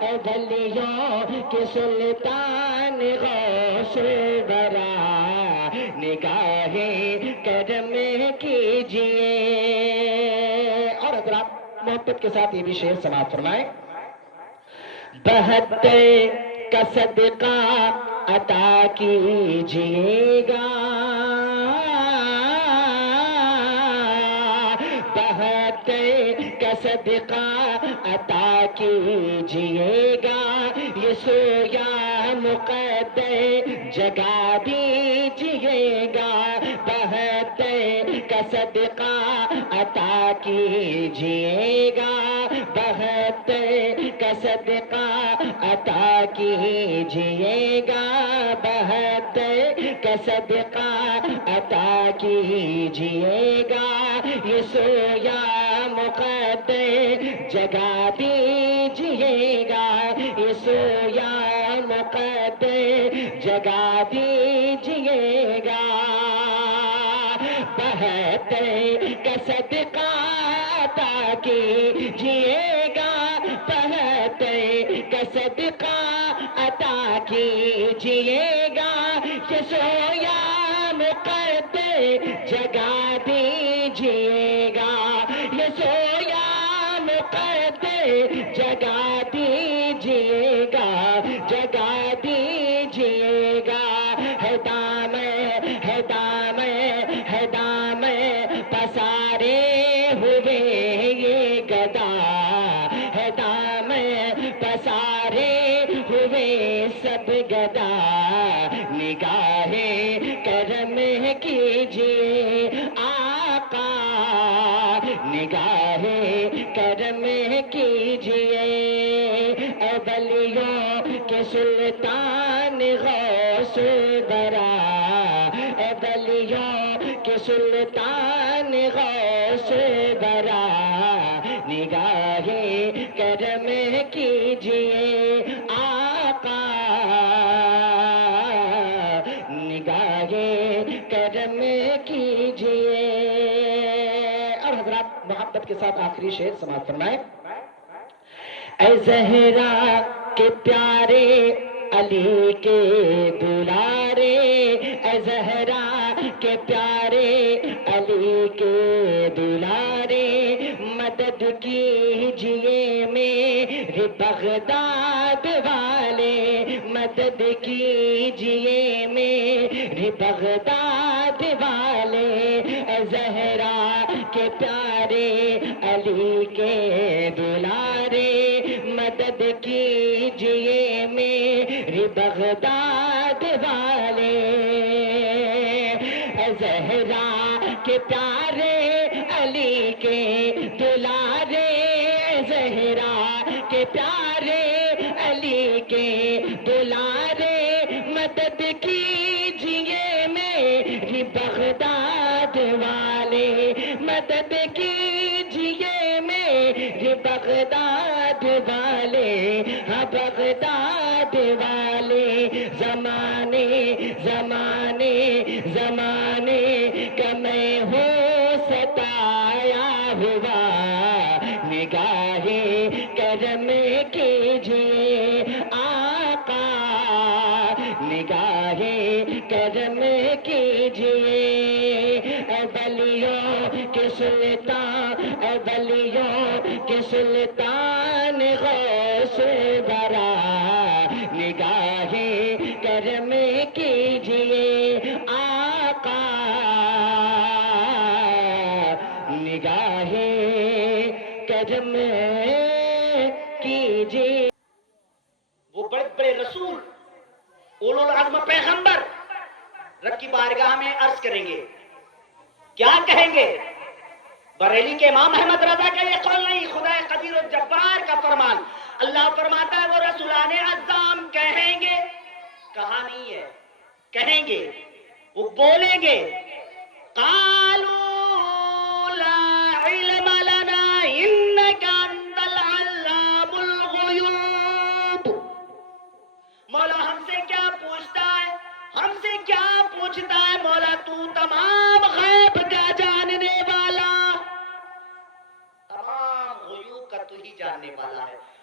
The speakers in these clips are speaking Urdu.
اے ولیوں کے سلطان غوث برا نگاہ کرم کیجئے. اور حضرات محبت کے ساتھ یہ بھی شعر سماعت فرمائیں. 72 کا صدقہ عطا کیجئے گا, 72 کا صدقہ عطا کیجئے گا. یہ سویا مقدر جگا دیجئے گا. 72 کا صدقہ عطا کیجئے گا. 72 کا صدقہ عطا کیجئے گا. 72 کا صدقہ عطا کیجئے گا. یہ سویا مقدر جگا دیجئے گا. یہ سویا مقدر جگا دیجئے گا. 72 کا صدقہ عطا کیجئے گا. 72 کا صدقہ عطا کیجئے گا. یہ سویا مقدر جگا دیجئے گا. یہ سویا مقدر جگا دیجئے گا. جگا دیجئے گا. ہے دام ہے دام ہے دام پسارے ہوئے یہ گدا. ہے دام پسارے ہوئے سب گدا. نگاہ کرم کیجئے آقا. نگاہ کرم کیجئے. اے ولیوں کے سلطان غوث برا. اے ولیوں کے سلطان غوث برا. نگاہ کرم کیجئے آقا. نگاہ کرم کیجئے. اور حضرات محبت کے ساتھ آخری شعر سماعت فرمائیں. اے زہرا کے پیارے علی کے دلارے. اے زہرا کے پیارے علی کے دلارے. مدد کیجئے میرے بغداد والے. مدد کیجئے میرے بغداد والے. اے زہرا کے پیارے علی کے دلارے. مدد کیجئے میرے بغداد والے. اے زہرا کے پیارے علی کے دلارے. اے زہرا کے پیارے علی کے دلارے. مدد کیجئے میری بغداد والے. مدد کیجئے میری بغداد والے. ہاں بغداد والے. زمانے زمانے زمانے کا میں ہوں ستایا ہوا. نگاہ کرم کیجئے آقا. نگاہ کرم کیجئے. اے ولیوں کے سلطان. اے ولیوں کے سلطان غوث برا. نگاہ کرم کیجئے آقا. نگاہ کرم کیجئے. وہ بڑے بڑے رسول اولو العزم پیغمبر رب کی بارگاہ میں عرض کریں گے. کیا کہیں گے؟ بریلی کے امام احمد رضا کا یہ قول نہیں، خدا قدیر و جبار کا فرمان. اللہ فرماتا ہے وہ رسولان اعظام کہیں گے. کہا نہیں ہے، کہیں گے، وہ بولیں گے. قالوا لا علم لنا انك انت العلام الغیوب. مولا ہم سے کیا پوچھتا ہے، ہم سے کیا پوچھتا ہے مولا، تو تمام غیب کا جاننے والا، تمام غیوب کا تو ہی جاننے والا ہے.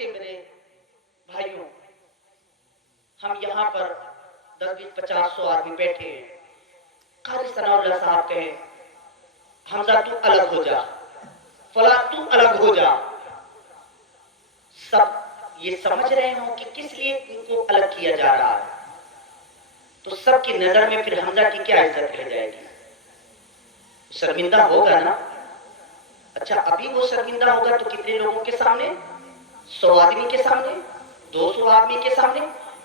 سوچے میرے بھائیوں، ہم یہاں پر 10-20-50-100 آدمی بیٹھے ہیں، قاری ثناء اللہ صاحب کہیں حمزہ تو الگ ہو جا، فلاں تو الگ ہو جا، سب یہ سمجھ رہے ہوں کہ کس لیے ان کو الگ کیا جا رہا ہے، تو سب کی نظر میں پھر حمزہ کی کیا عزت رہ جائے گی؟ شرمندہ ہوگا نا؟ اچھا ابھی وہ شرمندہ ہوگا تو کتنے لوگوں کے سامنے؟ 100 آدمی کے سامنے، 200 آدمی کے سامنے.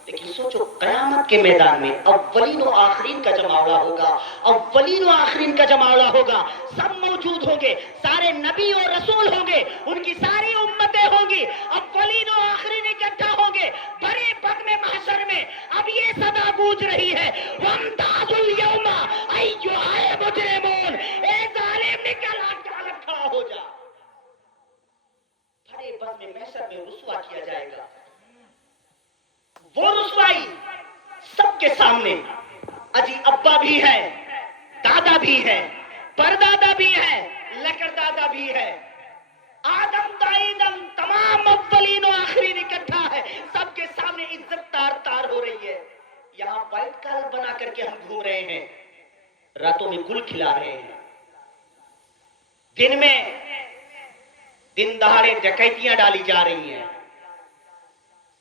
لیکن سوچو قیامت کے میدان میں اولین و آخرین کا جماوڑا ہوگا، اولین و آخرین کا جماوڑا ہوگا، سب موجود ہوں گے، سارے نبی اور رسول ہوں گے، ان کی ساری امتیں ہوں گی، اولین و آخرین اکٹھا ہوں گے بڑے پد میں محشر میں. اب یہ صدا گونج رہی ہے وَامْتَازُوا الْيَوْمَ أَيُّهَا الْمُجْرِمُونَ، اے ظالم نکل الگ کھڑا ہو جا. بڑے پد میں محشر میں رسوا کیا جائے گا. وہ رسوائی سب کے سامنے، اجی ابا بھی ہے، دادا بھی ہے، پردادا بھی ہے، لکڑ دادا بھی ہے، آدم دائیدم تمام اولین و آخرین اکٹھا ہے، سب کے سامنے عزت تار تار ہو رہی ہے. یہاں وائٹ کالر بنا کر کے ہم گھوم رہے ہیں، راتوں میں گل کھلا رہے ہیں، دن میں دن دہاڑے ڈکیتیاں ڈالی جا رہی ہیں.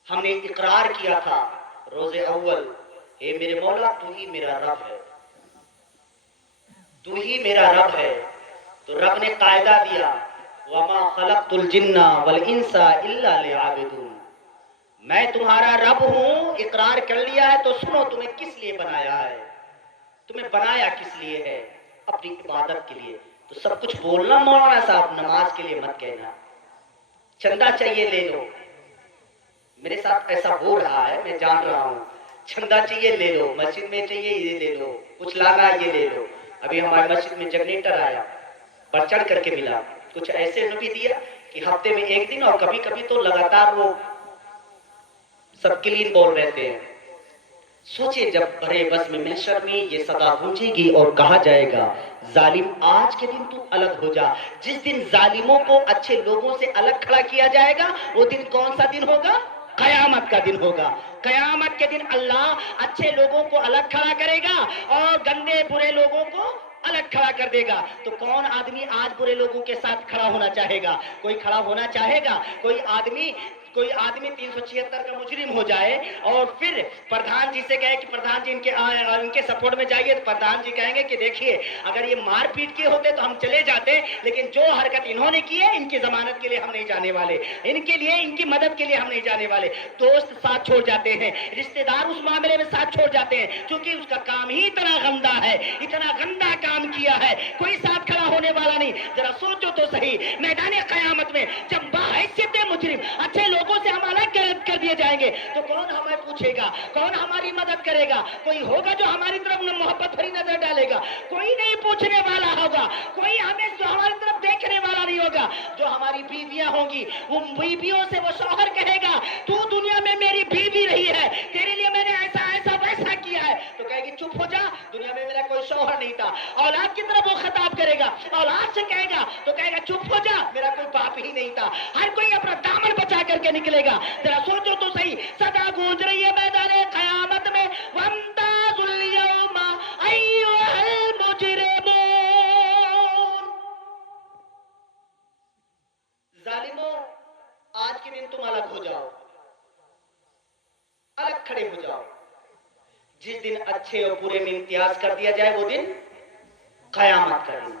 ہم نے اقرار کیا تھا روز اول، اے میرے مولا تو ہی میرا رب ہے، تو ہی میرا رب ہے. تو رب نے قاعدہ دیا وَمَا خَلَقْتُ الْجِنَّ وَالْإِنسَ إِلَّا لِيَعْبُدُونِ، میں تمہارا رب ہوں. اقرار کر لیا ہے تو سنو تمہیں کس لیے بنایا ہے، تمہیں بنایا کس لیے ہے؟ اپنی عبادت کے لیے. تو سب کچھ بولنا مولانا صاحب، نماز کے لیے مت کہنا. چندہ چاہیے لے لو، میرے ساتھ ایسا ہو رہا ہے میں جان رہا ہوں. چندہ چاہیے لے لو، مسجد میں چاہیے یہ لے لو، کچھ لانا یہ لے لو. ابھی ہماری مسجد میں جنریٹر آیا، بڑھ چڑھ کر کے ملا، کچھ ایسے نے بھی دیا کہ ہفتے میں ایک دن اور کبھی کبھی تو لگاتار وہ سب کلین بول رہتے ہیں. سوچے جب بڑے بزم میں محشر میں یہ صدا گونجے گی اور کہا جائے گا ظالم آج کے دن تو الگ ہو جا. جس دن ظالموں کو اچھے لوگوں سے الگ کھڑا کیا جائے گا وہ دن کون سا دن ہوگا؟ قیامت کا دن ہوگا. قیامت کے دن اللہ اچھے لوگوں کو الگ کھڑا کرے گا اور گندے برے لوگوں کو الگ کھڑا کر دے گا. تو کون آدمی آج برے لوگوں کے ساتھ کھڑا ہونا چاہے گا؟ کوئی کھڑا ہونا چاہے گا؟ کوئی آدمی 376 کا مجرم ہو جائے اور پھر پردھان جی سے کہے کہ پردھان جی ان کے سپورٹ میں جائیے، تو پردھان جی کہیں گے کہ دیکھیے اگر یہ مار پیٹ کے ہوتے تو ہم چلے جاتے، لیکن جو حرکت انہوں نے کی ہے ان کی ضمانت کے لیے ہم نہیں جانے والے، ان کے لیے ان کی مدد کے لیے ہم نہیں جانے والے. دوست ساتھ چھوڑ جاتے ہیں، رشتہ دار اس معاملے میں ساتھ چھوڑ جاتے ہیں، کیونکہ اس کا کام ہی اتنا گندا ہے، اتنا گندا کام کیا ہے، کوئی ساتھ کھڑا ہونے والا نہیں. ذرا سوچو تو صحیح، میدان قیامت میں جب باحیثیت مجرم اچھے لوگوں سے ہم الگ کر دیے جائیں گے تو کون ہمیں پوچھے گا، کون ہماری مدد کرے گا؟ کوئی ہوگا جو ہماری طرف محبت بھری نظر ڈالے گا؟ کوئی نہیں پوچھنے والا ہوگا، کوئی ہمیں ہماری طرف دیکھنے والا نہیں ہوگا. جو ہماری بیویاں ہوں گی ان بیویوں سے وہ شوہر کہے گا تو دنیا میں میری بیوی رہی ہے، تیرے لیے میں نے ایسا ایسا ویسا کیا ہے، تو کہے گی چپ ہو جا، دنیا میں میرا کوئی شوہر نہیں تھا. اولاد کی طرف وہ خطاب کرے گا، اولاد سے کہے گا تو کہے گا چپ ہو جا، میرا کوئی باپ ہی نہیں تھا. ہر کوئی اپنا دامن بچا کر کے نکلے گا. ذرا سوچو تو صحیح، صدا گونج رہی ہے میدان قیامت میں وَامْتَازُوا الْيَوْمَ أَيُّهَا الْمُجْرِمُونَ. ظالموں آج کے دن تم الگ ہو جاؤ، الگ کھڑے ہو جاؤ. جس دن اچھے اور برے میں امتیاز کر دیا جائے وہ دن قیامت کا دن.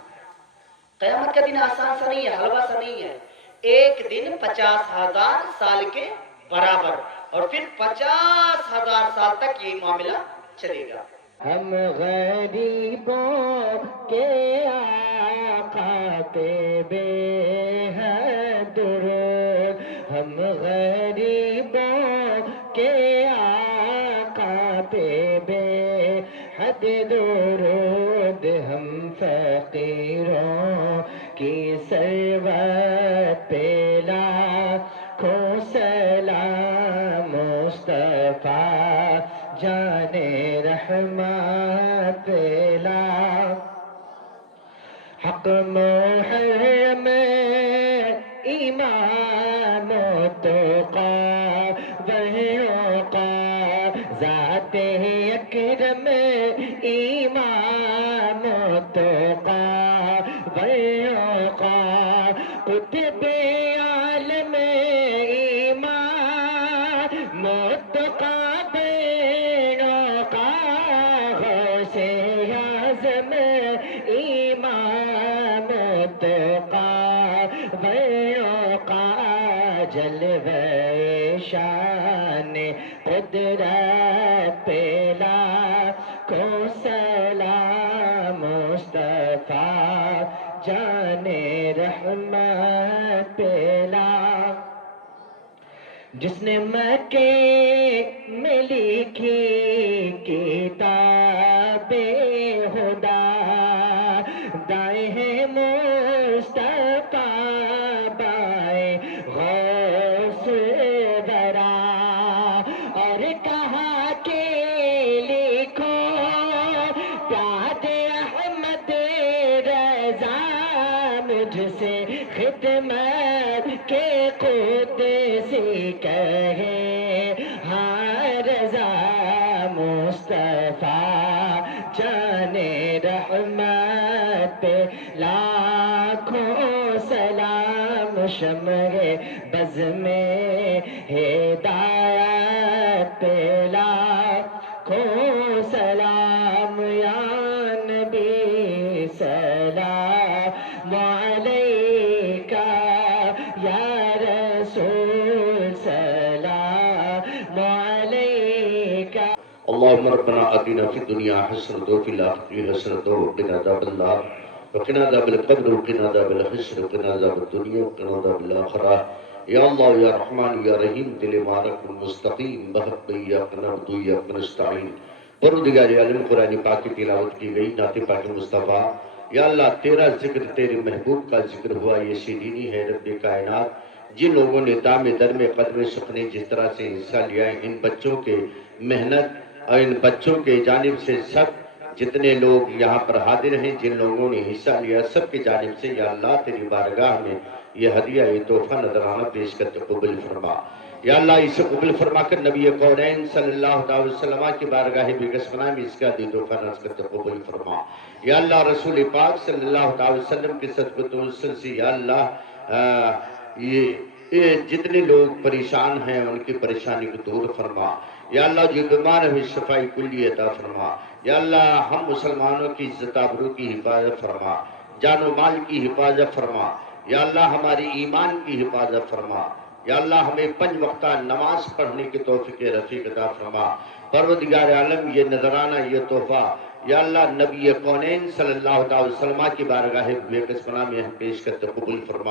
قیامت کا دن آسان سا نہیں ہے، حلوہ سا نہیں ہے. ایک دن 50,000 سال کے برابر، اور پھر 50,000 سال تک یہ معاملہ چلے گا. ہم غریبوں کے آقا پہ بے حد درود، ہم غریبوں کے آقا پہ بے حد درود، ہم فقیروں کی سروت پہ لاکھوں سلام. مصطفیٰ جان رحمت لا حق محرم امام و متقا وعقا ذات اکرم امام متقا وعقا قطب عالم ایمان متقا وعقا غوث اعظم امام متقا وعقا جلوہ شان قدرت پہلا کو سلام مصطفیٰ جان رحمت پہلا جس نے مکے میں لکھی کتاب خدا دائیں ہیں مصطفیٰ بائیں غوث ورا اور کہا کہ لکھو پیاد احمد رضا مجھ سے خدمت کے قدسی کہے ہاں رضا مصطفیٰ جان رحمت پہ لاکھوں سلام شمع بز میں ہدایت پہ لاکھوں سلام یا نبی سلام علیکہ یا رسول سلام علیکہ اللهم ربنا آتنا في الدنيا حسنة وفي الآخرة حسنة وقنا عذاب النار وقنا عذاب القبر وقنا عذاب الحشر وقنا عذاب الدنيا وقنا عذاب الآخرة یا اللہ یا رحمان یا رحیم دل مبارک مستقیم بحق ایاک نعبد و ایاک نستعین پروردگار عالم قرآن پاک کی تلاوت کی گئی نعت پاک مصطفیٰ یا اللہ تیرا ذکر تیرے محبوب کا ذکر ہوا یہ سیدینی ہے رب کائنات جن لوگوں نے دام در میں قدم سخنے جس طرح سے حصہ لیا ہے ان بچوں کے محنت اور ان بچوں کے جانب سے سب جتنے لوگ یہاں پر حاضر ہیں جن لوگوں نے حصہ لیا سب کی جانب سے یا اللہ تیری بارگاہ میں یہ ہدیہ یہ تحفہ نذرانہ پیش کرتے قبول فرما یا اللہ اسے قبول فرما کر نبی کونین صلی اللہ علیہ وسلم کی بارگاہ بگسمنا میں اس کا دی تحفہ نذر کرتے قبول فرما یا اللہ رسول پاک صلی اللہ علیہ وسلم کی صدقۃ وصل سے یا اللہ یہ جتنے لوگ پریشان ہیں ان کی پریشانی کو دور فرما یا اللہ جو بیمار ہے شفائی کلی عطا فرما یا اللہ ہم مسلمانوں کی عزت آبرو کی حفاظت فرما جان و مال کی حفاظت فرما یا اللہ ہماری ایمان کی حفاظت فرما یا اللہ ہمیں 5 وقتہ نماز پڑھنے کی توفیق رفیق عطا فرما پروردگار عالم یہ نذرانہ یہ تحفہ یا اللہ نبی کونین صلی اللہ علیہ وسلم کی بارگاہ بے قسمنا میں ہم پیش کرتے قبول فرما